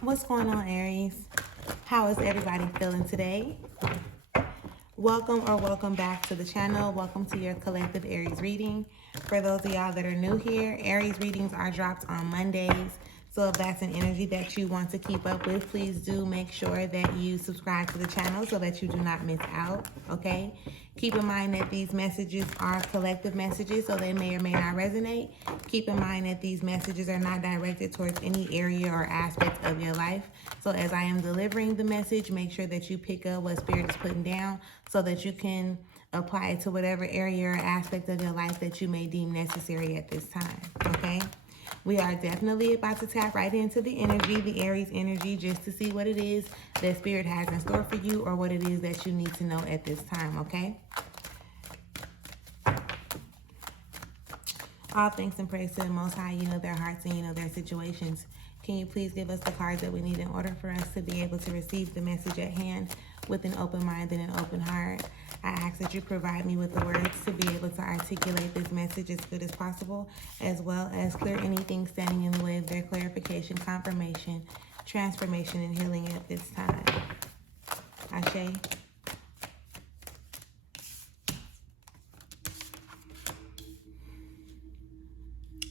What's going on, Aries? How is everybody feeling today? Welcome back to the channel. Welcome to your collective Aries reading. For those of y'all that are new here, Aries readings are dropped on Mondays. So if that's an energy that you want to keep up with, please do make sure that you subscribe to the channel so that you do not miss out, okay? Keep in mind that these messages are collective messages, so they may or may not resonate. Keep in mind that these messages are not directed towards any area or aspect of your life. So as I am delivering the message, make sure that you pick up what Spirit is putting down so that you can apply it to whatever area or aspect of your life that you may deem necessary at this time, okay? We are definitely about to tap right into the energy, the Aries energy, just to see what it is that Spirit has in store for you or what it is that you need to know at this time, okay? All thanks and praise to the Most High. You know their hearts and you know their situations. Can you please give us the cards that we need in order for us to be able to receive the message at hand with an open mind and an open heart? I ask that you provide me with the words to be able to articulate this message as good as possible, as well as clear anything standing in the way of their clarification, confirmation, transformation, and healing at this time. Ashe.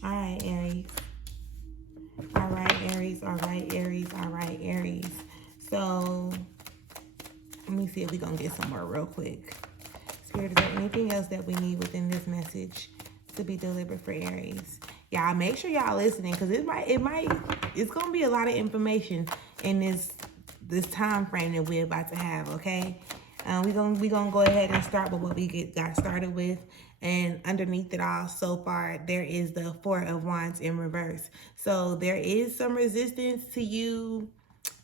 All right, Aries. All right, Aries. All right, Aries. All right, Aries. So let me see if we're going to get somewhere real quick. Spirit, is there anything else that we need within this message to be delivered for Aries? Y'all make sure y'all listening, because it's going to be a lot of information in this time frame that we're about to have, okay? We're gonna go ahead and start with what we got started with. And underneath it all, so far, there is the Four of Wands in reverse. So there is some resistance to you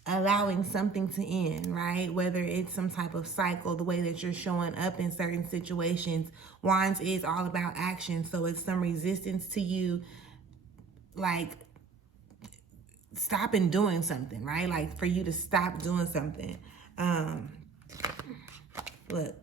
allowing something to end, right? Whether it's some type of cycle, the way that you're showing up in certain situations. Wands is all about action. So it's some resistance to you, like, stopping doing something, right? Like, for you to stop doing something. Look,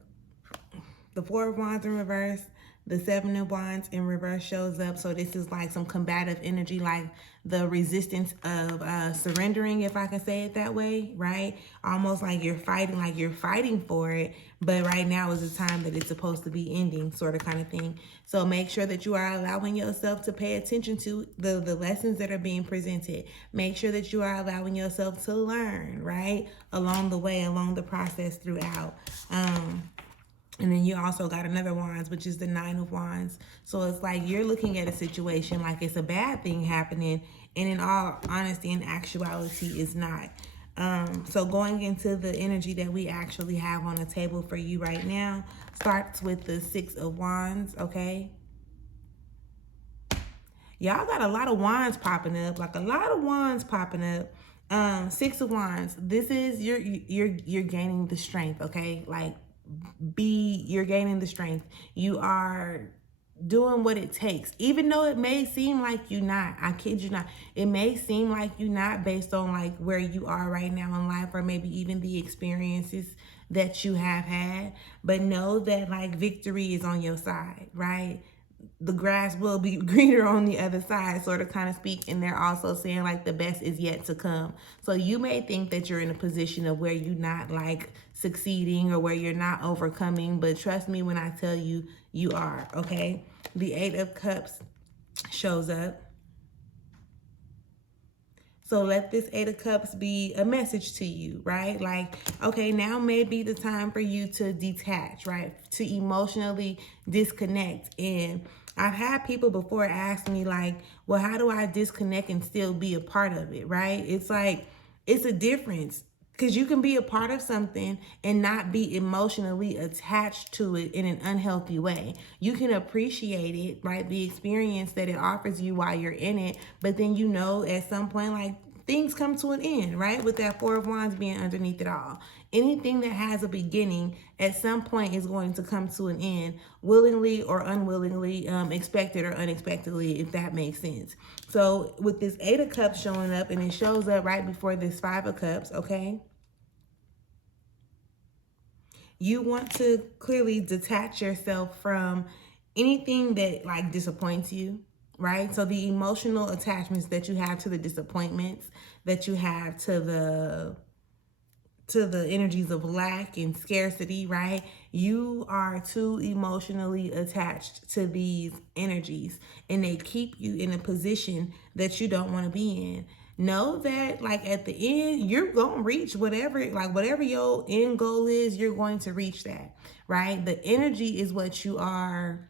the Four of Wands in reverse, the Seven of Wands in reverse shows up. So this is like some combative energy, like the resistance of surrendering, if I can say it that way, right? Almost like you're fighting for it, but right now is the time that it's supposed to be ending, sort of kind of thing. So make sure that you are allowing yourself to pay attention to the lessons that are being presented. Make sure that you are allowing yourself to learn, right? Along the way, along the process throughout. And then you also got another Wands, which is the Nine of Wands. So it's like you're looking at a situation like it's a bad thing happening. And in all honesty and actuality, it's not. So going into the energy that we actually have on the table for you right now starts with the Six of Wands, okay? Y'all got a lot of wands popping up, like a lot of wands popping up. Six of Wands. This is you're gaining the strength, okay? Like, you're gaining the strength. You are doing what it takes, even though it may seem like you're not. I kid you not. It may seem like you're not based on like where you are right now in life, or maybe even the experiences that you have had. But know that like victory is on your side, right? The grass will be greener on the other side, sort of kind of speak. And they're also saying like the best is yet to come. So you may think that you're in a position of where you're not like succeeding or where you're not overcoming, but trust me when I tell you, you are, okay? The Eight of Cups shows up. So let this Eight of Cups be a message to you, right? Like, okay, now may be the time for you to detach, right? To emotionally disconnect. And I've had people before ask me like, well, how do I disconnect and still be a part of it, right? It's like, it's a difference. Because you can be a part of something and not be emotionally attached to it in an unhealthy way. You can appreciate it, right? The experience that it offers you while you're in it. But then you know at some point, like, things come to an end, right? With that Four of Wands being underneath it all. Anything that has a beginning at some point is going to come to an end, willingly or unwillingly, expected or unexpectedly, if that makes sense. So with this Eight of Cups showing up, and it shows up right before this Five of Cups, okay? You want to clearly detach yourself from anything that like disappoints you, right? So the emotional attachments that you have to the disappointments, that you have to the energies of lack and scarcity, right? You are too emotionally attached to these energies, and they keep you in a position that you don't want to be in. Know that, like, at the end, you're going to reach whatever your end goal is, you're going to reach that, right? The energy is what you are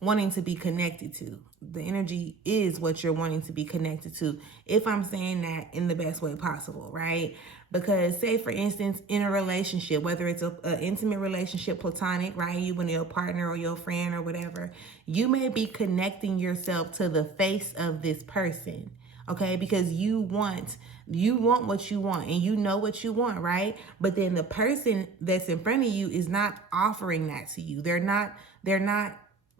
wanting to be connected to. The energy is what you're wanting to be connected to, if I'm saying that in the best way possible, right? Because say, for instance, in a relationship, whether it's an intimate relationship, platonic, right? You and your partner or your friend or whatever, you may be connecting yourself to the face of this person, okay? Because you want what you want, and you know what you want, right? But then the person that's in front of you is not offering that to you. They're not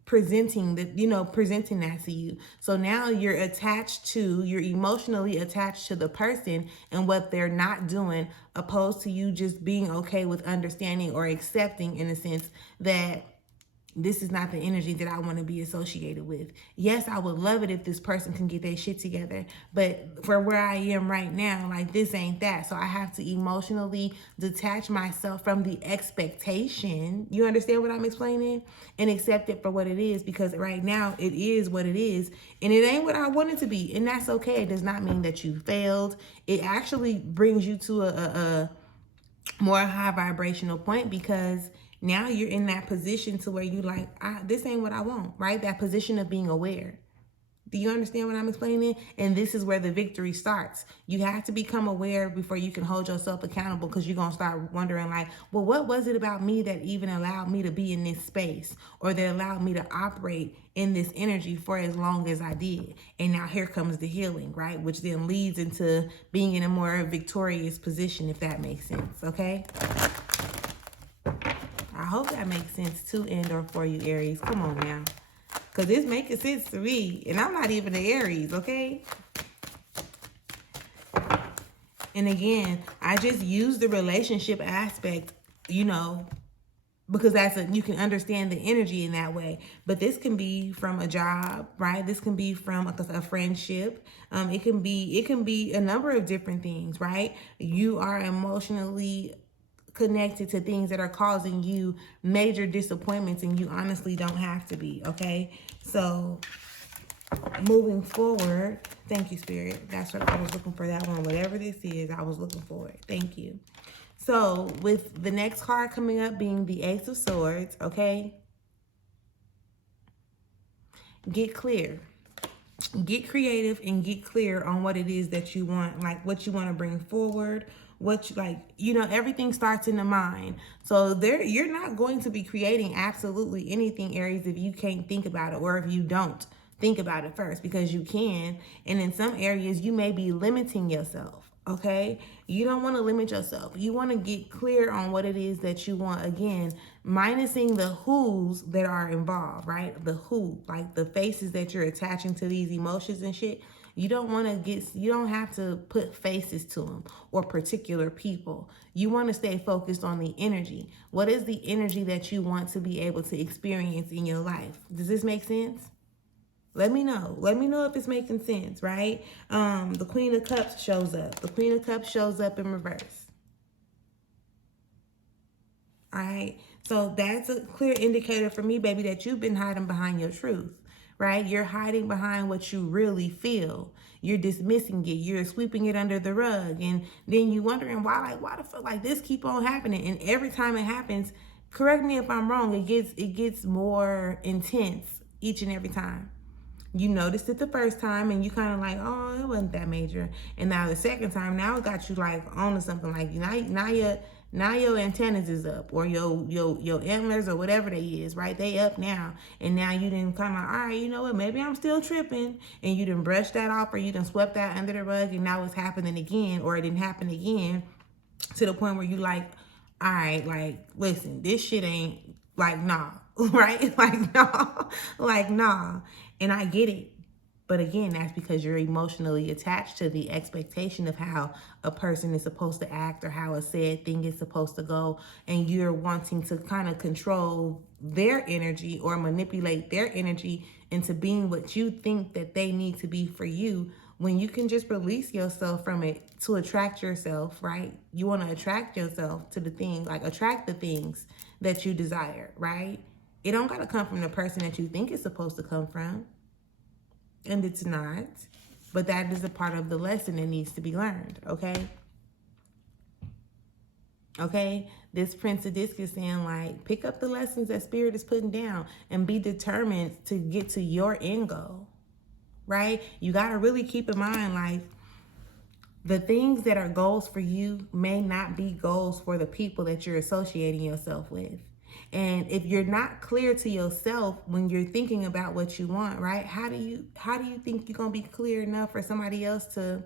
presenting that to you. So now you're emotionally attached to the person and what they're not doing, opposed to you just being okay with understanding or accepting, in a sense, that this is not the energy that I want to be associated with. Yes, I would love it if this person can get their shit together, but for where I am right now, like, this ain't that. So I have to emotionally detach myself from the expectation. You understand what I'm explaining? And accept it for what it is, because right now it is what it is, and it ain't what I want it to be. And that's okay. It does not mean that you failed. It actually brings you to a more high vibrational point, because now you're in that position to where you like, this ain't what I want, right? That position of being aware. Do you understand what I'm explaining? And this is where the victory starts. You have to become aware before you can hold yourself accountable, because you're going to start wondering, like, well, what was it about me that even allowed me to be in this space, or that allowed me to operate in this energy for as long as I did? And now here comes the healing, right? Which then leads into being in a more victorious position, if that makes sense, okay? I hope that makes sense to and or for you, Aries. Come on now. Because it's making sense to me. And I'm not even an Aries, okay? And again, I just use the relationship aspect, because you can understand the energy in that way. But this can be from a job, right? This can be from a friendship. It can be a number of different things, right? You are emotionally connected to things that are causing you major disappointments, and you honestly don't have to be, okay? So moving forward, thank you, Spirit. That's what I was looking for, that one. Whatever this is, I was looking for it. Thank you. So with the next card coming up being the Ace of Swords, okay? Get clear. Get creative and get clear on what it is that you want, like what you want to bring forward, everything starts in the mind. So you're not going to be creating absolutely anything, Aries, if you can't think about it, or if you don't think about it first, because you can. And in some areas, you may be limiting yourself, okay? You don't want to limit yourself. You want to get clear on what it is that you want. Again, minusing the who's that are involved, right? The who, like the faces that you're attaching to these emotions and shit. You don't have to put faces to them or particular people. You want to stay focused on the energy. What is the energy that you want to be able to experience in your life? Does this make sense? Let me know. Let me know if it's making sense, right? The Queen of Cups shows up. The Queen of Cups shows up in reverse. All right? So that's a clear indicator for me, baby, that you've been hiding behind your truth, right? You're hiding behind what you really feel. You're dismissing it. You're sweeping it under the rug. And then you wondering why the fuck like this keep on happening? And every time it happens, correct me if I'm wrong, it gets more intense each and every time. You noticed it the first time and you kind of like, oh, it wasn't that major. And now the second time, now it got you like on to something, like now your antennas is up, or your antlers or whatever they is, right? They up now. And now you didn't kind of like, all right, you know what? Maybe I'm still tripping. And you didn't brush that off, or you didn't swept that under the rug, and now it's happening again, or it didn't happen again, to the point where you like, all right, like, listen, this shit ain't, like, nah, right? Like, nah. And I get it. But again, that's because you're emotionally attached to the expectation of how a person is supposed to act, or how a said thing is supposed to go. And you're wanting to kind of control their energy or manipulate their energy into being what you think that they need to be for you, when you can just release yourself from it to attract yourself, right? You want to attract yourself to the thing, like attract the things that you desire, right? It don't got to come from the person that you think it's supposed to come from. And it's not. But that is a part of the lesson that needs to be learned, okay? Okay? This Prince of Disc is saying, like, pick up the lessons that Spirit is putting down and be determined to get to your end goal, right? You got to really keep in mind, like, the things that are goals for you may not be goals for the people that you're associating yourself with. And if you're not clear to yourself when you're thinking about what you want, right? How do you think you're gonna be clear enough for somebody else to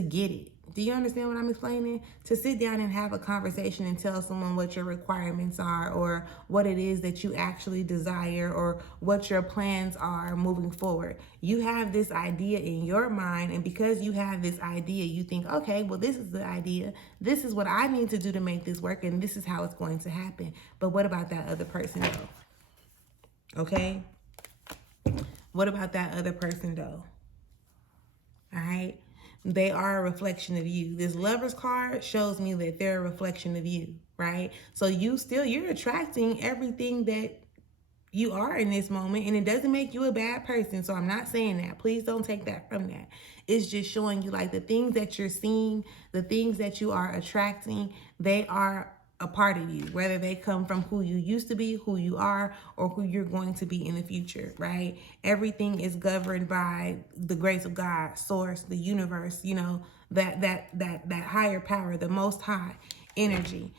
get it? Do you understand what I'm explaining? To sit down and have a conversation and tell someone what your requirements are, or what it is that you actually desire, or what your plans are moving forward. You have this idea in your mind, and because you have this idea, you think, okay, well, this is the idea. This is what I need to do to make this work, and this is how it's going to happen. But what about that other person, though? Okay? What about that other person, though? All right? They are a reflection of you. This Lover's card shows me that they're a reflection of you, right? So you're attracting everything that you are in this moment, and it doesn't make you a bad person. So I'm not saying that. Please don't take that from that. It's just showing you, like, the things that you're seeing, the things that you are attracting, they are a part of you, whether they come from who you used to be, who you are, or who you're going to be in the future, right? Everything is governed by the grace of God, source, the universe, you know, that higher power, the most high energy.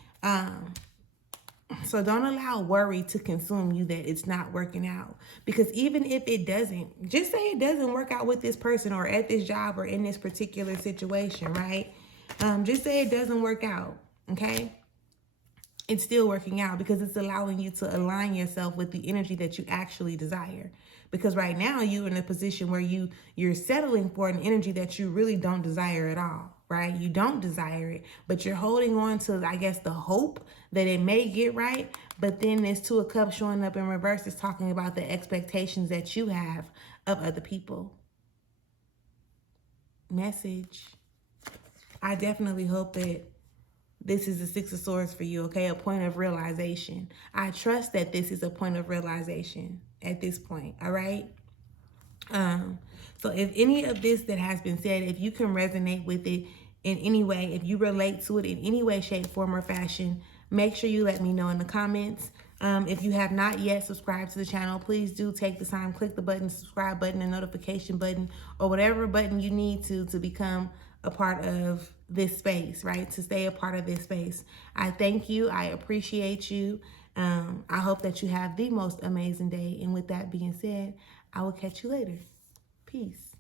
So don't allow worry to consume you that it's not working out. Because even if it doesn't, just say it doesn't work out with this person or at this job or in this particular situation, right? Just say it doesn't work out, okay? It's still working out because it's allowing you to align yourself with the energy that you actually desire. Because right now you're in a position where you're settling for an energy that you really don't desire at all, right? You don't desire it, but you're holding on to, I guess, the hope that it may get right. But then there's Two of Cups showing up in reverse is talking about the expectations that you have of other people. Message. I definitely hope that this is the Six of Swords for you, okay? A point of realization. I trust that this is a point of realization at this point, all right? So if any of this that has been said, if you can resonate with it in any way, if you relate to it in any way, shape, form, or fashion, make sure you let me know in the comments. If you have not yet subscribed to the channel, please do take the time, click the button, subscribe button, the notification button, or whatever button you need to become a part of this space, right? To stay a part of this space. I thank you. I appreciate you. I hope that you have the most amazing day. And with that being said, I will catch you later. Peace.